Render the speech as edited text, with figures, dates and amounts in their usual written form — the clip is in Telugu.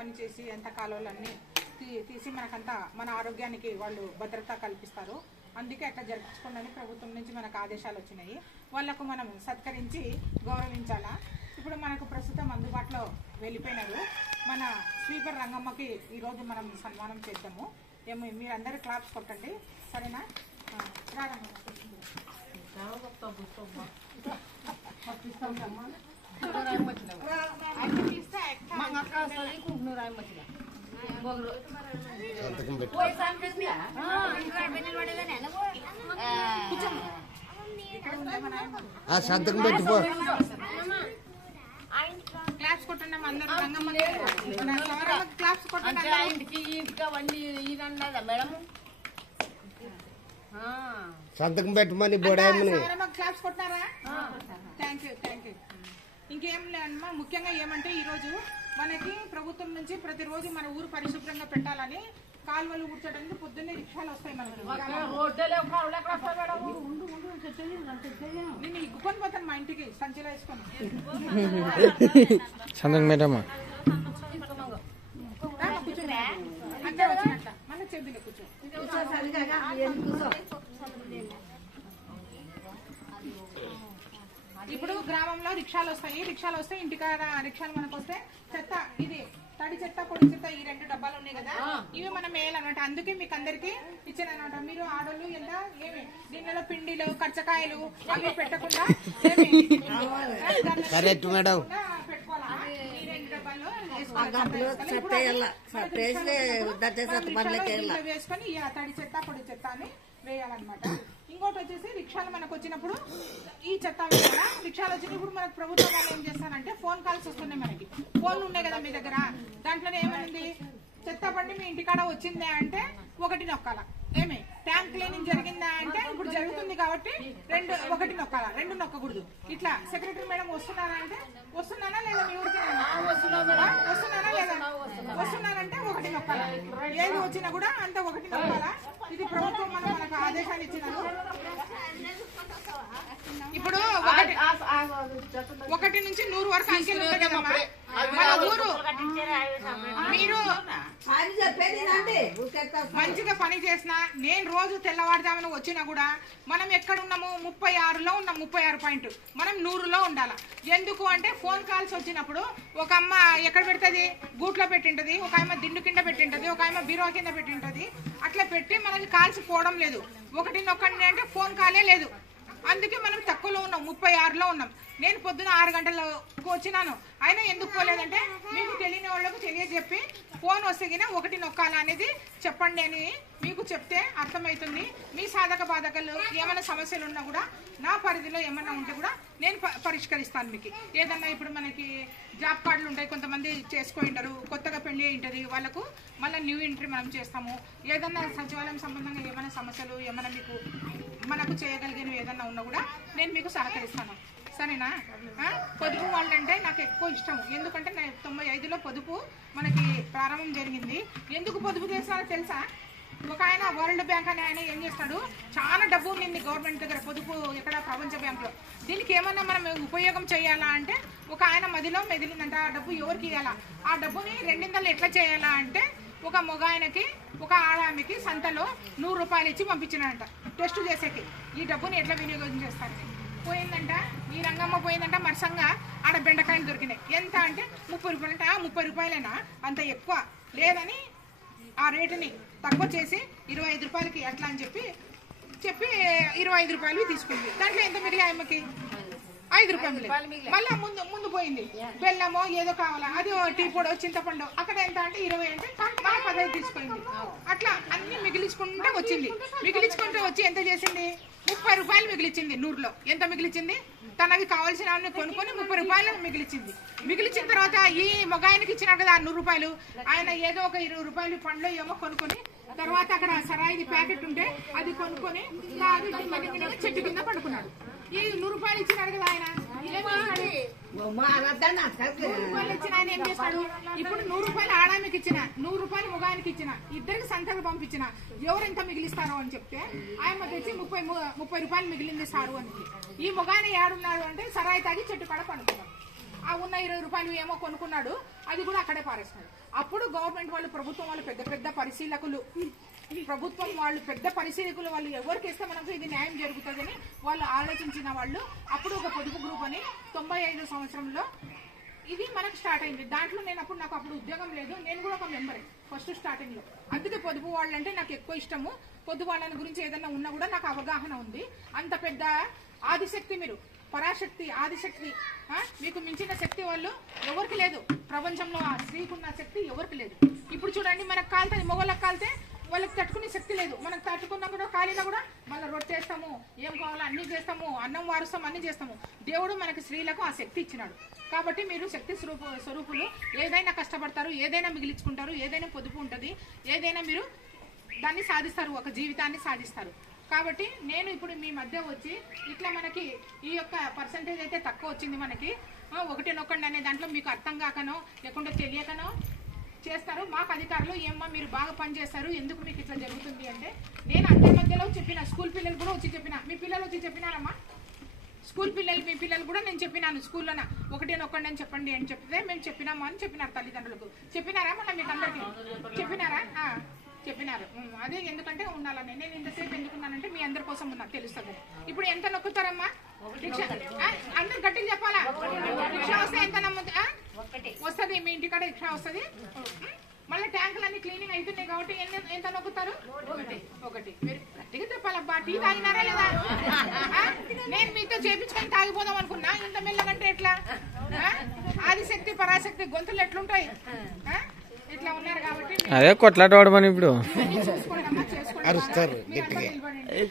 పని చేసి ఎంత కాలువలన్నీ తీసి మనకంతా మన ఆరోగ్యానికి వాళ్ళు భద్రత కల్పిస్తారు. అందుకే అట్లా జరిపించుకోండి ప్రభుత్వం నుంచి మనకు ఆదేశాలు వచ్చినాయి. వాళ్ళకు మనం సత్కరించి గౌరవించాలా. ఇప్పుడు మనకు ప్రస్తుతం అందుబాటులో వెళ్ళిపోయినారు మన స్వీపర్ రంగమ్మకి ఈరోజు మనం సన్మానం చేద్దాము. మీరందరూ క్లాప్స్ కొట్టండి, సరేనా? సంతకం పెట్టిపో. క్లాప్స్ కొట్టండి అందరూ. రంగమ్మ క్లాప్స్ కొట్టండి. సంతకం పెట్టమని బోడాయమ్మని క్లాప్స్ కొట్టారా? Thank you. ఇంకేం లేదమ్మా, ముఖ్యంగా ఏమంటే ఈరోజు మనకి ప్రభుత్వం నుంచి ప్రతిరోజు మన ఊరు పరిశుభ్రంగా పెట్టాలని కాలువలు ఊడ్చడానికి పొద్దున్నే రిక్షాలు వస్తాయి మనకు. నేను ఇగ్గుకొని పోతాను మా ఇంటికి సంచిలో వేసుకొని. అంటే వచ్చినట్ట మన చెబులు కూర్చో. ఇప్పుడు గ్రామంలో రిక్షాలు వస్తే ఇంటికాడ రిక్షాలు మనకు వస్తే చెత్త, ఇది తడి చెత్త పొడి చెత్త ఈ 2 డబ్బాలు ఉన్నాయి కదా, ఇవి మనం వేయాలన్నమాట. అందుకే మీకు అందరికి ఇచ్చానమాట. మీరు ఆడోళ్ళు ఎంత ఏమి దీనిలో పిండిలు కచ్చకాయలు అవి పెట్టకుండా పెట్టుకోవాలి. ఈ 2 డబ్బాలు వేసుకొని ఈ తడి చెత్త పొడి చెత్త అని వేయాలన్నమాట. ఇంకోటి వచ్చేసి రిక్షాలు మనకు వచ్చినప్పుడు ఈ చెత్త వేయాలా. రిక్షాలు వచ్చినప్పుడు మనకు ప్రభుత్వం వాళ్ళు ఏం చేస్తారంటే ఫోన్ కాల్స్ వస్తున్నాయి. మనకి ఫోన్లు ఉన్నాయి కదా మీ దగ్గర, దాంట్లోనే ఏమైంది చెత్త బండి మీ ఇంటికాడ వచ్చిందే అంటే 1 నొక్కాల. ఏమి ట్యాంక్ క్లీనింగ్ జరిగిందా అంటే ఇప్పుడు జరుగుతుంది కాబట్టి 1 నొక్కాల, 2 నొక్కకూడదు. ఇట్లా సెక్రటరీ మేడం వస్తున్నారా అంటే వస్తున్నానా లేదా, మీ ఊరికి వస్తున్నానా లేదా, వస్తున్నానంటే 1 నొక్కాల. ఏది వచ్చినా కూడా అంత 1 నొక్కాల. ఇది ప్రభుత్వం మనకు ఆదేశాలు ఇచ్చినారు. ఇప్పుడు 1 నుంచి 100 వరకు అంకెలు ఉంటాయి కదమ్మా మన ఊరు. మీరు మంచిగా పని చేసినా, నేను రోజు తెల్లవారుజామున వచ్చినా కూడా మనం ఎక్కడున్నాము 36లో ఉన్నాం. 36 పాయింట్ మనం 100లో ఉండాలి. ఎందుకు అంటే ఫోన్ కాల్స్ వచ్చినప్పుడు ఒక అమ్మ ఎక్కడ పెడుతుంది, గూట్లో పెట్టింటది, ఒక ఆమె దిండు కింద పెట్టింటది, ఒక ఆమె బీరో కింద పెట్టింటది. అట్లా పెట్టి మనకి కాల్స్ పోవడం లేదు. 1 నొక్కండి అంటే ఫోన్ కాలే లేదు. అందుకే మనం తక్కువలో ఉన్నాం, 36లో ఉన్నాం. నేను పొద్దున 6 గంటలకు వచ్చినాను, అయినా ఎందుకు పోలేదంటే మీకు తెలియని వాళ్ళకు తెలియజెప్పి ఫోన్ వస్తే 1 నొక్కాల అనేది చెప్పండి అని మీకు చెప్తే అర్థమవుతుంది. మీ సాధక బాధకలు ఏమైనా సమస్యలు ఉన్నా కూడా నా పరిధిలో ఏమైనా ఉంటే కూడా నేను పరిష్కరిస్తాను మీకు. ఏదన్నా ఇప్పుడు మనకి జాబ్ కార్డులు ఉంటాయి, కొంతమంది చేసుకుంటారు, కొత్తగా పెళ్లి అయింటది, వాళ్ళకు మళ్ళీ న్యూ ఎంట్రీ మనం చేస్తాము. ఏదన్నా సచివాలయం సంబంధంగా ఏమైనా సమస్యలు ఏమైనా మీకు మనకు చేయగలిగినవి ఏదన్నా ఉన్నా కూడా నేను మీకు సహకరిస్తాను, సరేనా? పొదుపు వాళ్ళంటే నాకు ఎక్కువ ఇష్టం. ఎందుకంటే 95లో పొదుపు మనకి ప్రారంభం జరిగింది. ఎందుకు పొదుపు చేస్తారో తెలుసా? ఒక ఆయన వరల్డ్ బ్యాంక్ అనే ఆయన ఏం చేస్తాడు, చాలా డబ్బు ఉంది గవర్నమెంట్ దగ్గర పొదుపు ఇక్కడ ప్రపంచ బ్యాంకులో. దీనికి ఏమన్నా మనం ఉపయోగం చేయాలా అంటే ఒక ఆయన మదిలో మెదిలిందంట, ఆ డబ్బు ఎవరికి ఇవ్వాలా, ఆ డబ్బుని 2 ఎట్లా చేయాలా అంటే ఒక మగ ఆయనకి ఒక ఆడామికి సంతలో 100 రూపాయలు ఇచ్చి పంపించినాడంట టెస్ట్ చేసేకి. ఈ డబ్బుని ఎట్లా వినియోగం చేస్తారని పోయిందంట. ఈ రంగమ్మ పోయిందంట, మరసంగా ఆడ బెండకాయలు దొరికినాయి. ఎంత అంటే 30 రూపాయలు అంటే 30 రూపాయలైనా అంత ఎక్కువ లేదని ఆ రేటుని తక్కువ చేసి 25 రూపాయలకి అట్లా అని చెప్పి 25 రూపాయలు తీసుకుంది. దాంట్లో ఎంత మిగిలి అమ్మకి 5 రూపాయలు. మళ్ళీ ముందు పోయింది, బెల్లమో ఏదో కావాలా, అది టీ పొడి చింతపండు అక్కడ ఎంత అంటే 20 అంటే 15 తీసుకుంది. అట్లా అన్ని మిగిలించుకుంటూ వచ్చింది. మిగిలించుకుంటూ వచ్చి ఎంత చేసింది, 30 రూపాయలు మిగిలిచ్చింది. 100లో ఎంత మిగిలిచ్చింది, తనకి కావాల్సిన కొనుక్కొని 30 రూపాయలు మిగిలిచ్చింది. మిగిలిచ్చిన తర్వాత ఈ మగాయనకి ఇచ్చినట్టు కదా 100 రూపాయలు, ఆయన ఏదో ఒక 20 రూపాయలు పండ్లు ఏమో కొనుక్కొని తర్వాత అక్కడ సరాయిది ప్యాకెట్ ఉంటే అది కొనుక్కొని చెట్టు కింద పడుకున్నాడు. ఈ 100 రూపాయలు ఇచ్చినాడు కదా ఆయన, 100 రూపాయలు ఇచ్చిన ఆయన ఏం చేస్తాడు, ఇప్పుడు 100 రూపాయలు ఆడామికి ఇచ్చిన, 100 రూపాయలు మొగానికి ఇచ్చిన, ఇద్దరికి సంతకు పంపించిన, ఎవరెంత మిగిలిస్తారో అని చెప్తే ఆయన తెచ్చి 30 రూపాయలు మిగిలింది సారు అని. ఈ మొగాయన ఏడున్నాడు అంటే సరాయి తాగి చెట్టు కాడ పండుకున్నాడు. ఆ ఉన్న 20 రూపాయలు ఏమో కొనుక్కున్నాడు, అది కూడా అక్కడే పారేస్తున్నాడు. అప్పుడు గవర్నమెంట్ వాళ్ళు, ప్రభుత్వం వాళ్ళు, పెద్ద పెద్ద పరిశీలకులు, ప్రభుత్వం వాళ్ళు, పెద్ద పరిశీలకులు వాళ్ళు ఎవరికి ఇస్తే మనకు ఇది న్యాయం జరుగుతుందని వాళ్ళు ఆలోచించిన వాళ్ళు అప్పుడు ఒక పొదుపు గ్రూప్ అని 95 సంవత్సరంలో ఇది మనకు స్టార్ట్ అయింది. దాంట్లో నేను నాకు అప్పుడు ఉద్యోగం లేదు, నేను కూడా ఒక మెంబరే ఫస్ట్ స్టార్టింగ్ లో. అందుకే పొదుపు వాళ్ళంటే నాకు ఎక్కువ ఇష్టము. పొదుపు వాళ్ళని గురించి ఏదైనా ఉన్నా కూడా నాకు అవగాహన ఉంది. అంత పెద్ద ఆదిశక్తి మీరు, పరాశక్తి, ఆదిశక్తి, మీకు మించిన శక్తి వాళ్ళు ఎవరికి లేదు ప్రపంచంలో. ఆ స్త్రీకున్న శక్తి ఎవరికి లేదు. ఇప్పుడు చూడండి, మనకు కాలుతుంది, మొగోళ్ళకి కాలితే వాళ్ళకి తట్టుకునే శక్తి లేదు. మనకు తట్టుకున్నా కూడా కాలినా కూడా మళ్ళీ రొట్టేస్తాము, ఏం కావాలో అన్ని చేస్తాము, అన్నం వారుస్తాము, అన్ని చేస్తాము. దేవుడు మనకి స్త్రీలకు ఆ శక్తి ఇచ్చినాడు. కాబట్టి మీరు శక్తి స్వరూపులు. ఏదైనా కష్టపడతారు, ఏదైనా మిగిలించుకుంటారు, ఏదైనా పొదుపు ఉంటుంది, ఏదైనా మీరు దాన్ని సాధిస్తారు, ఒక జీవితాన్ని సాధిస్తారు. కాబట్టి నేను ఇప్పుడు మీ మధ్య వచ్చి ఇట్లా మనకి ఈ యొక్క పర్సంటేజ్ అయితే తక్కువ వచ్చింది మనకి, 1 అనే దాంట్లో మీకు అర్థం కాకనో లేకుంటే తెలియకనో చేస్తారు. మాకు అధికారులు ఏమ్మా మీరు బాగా పని చేస్తారు, ఎందుకు మీకు ఇట్లా జరుగుతుంది అంటే నేను అందరి మధ్యలో చెప్పిన. స్కూల్ పిల్లలు కూడా వచ్చి చెప్పిన, మీ పిల్లలు వచ్చి చెప్పినారమ్మా, స్కూల్ పిల్లలు, మీ పిల్లలు కూడా నేను చెప్పినాను స్కూల్లోన 1 అని చెప్పండి అని చెప్తే మేము చెప్పినామా అని చెప్పినారు తల్లిదండ్రులకు. చెప్పినారా మళ్ళీ మీకు అందరికీ చెప్పినారా? చెప్పినారు. అదే ఎందుకంటే ఉండాలని నేను ఇంతసేపు ఎందుకున్నానంటే మీ అందరి కోసం ఉన్నా, తెలుస్తుంది. ఇప్పుడు ఎంత నొక్కుతారమ్మా రిక్షా? అందరు గట్టిగా చెప్పాలా? రిక్షా వస్తే ఎంత వస్తుంది? మీ ఇంటికాడ రిక్షా వస్తుంది. మళ్ళీ ట్యాంకులన్నీ క్లీనింగ్ అవుతున్నాయి కాబట్టి ఎంత నొక్కుతారు? 1. మీరు గట్టిగా చెప్పాలబ్బా. టీ తాగినారా లేదా? నేను మీతో చేపించుకొని తాగిపోదాం అనుకున్నా, ఇంత మెల్లగంటే ఎట్లా? ఆదిశక్తి పరాశక్తి గొంతులు ఎట్లుంటాయి? ఇట్లా ఉన్నారు కాబట్టి అదే కొట్లాట వాడమని ఇప్పుడు చూసుకోండి అమ్మా, చేసుకోండి. అరుస్తారు మీరు అంతా నిలబడండి.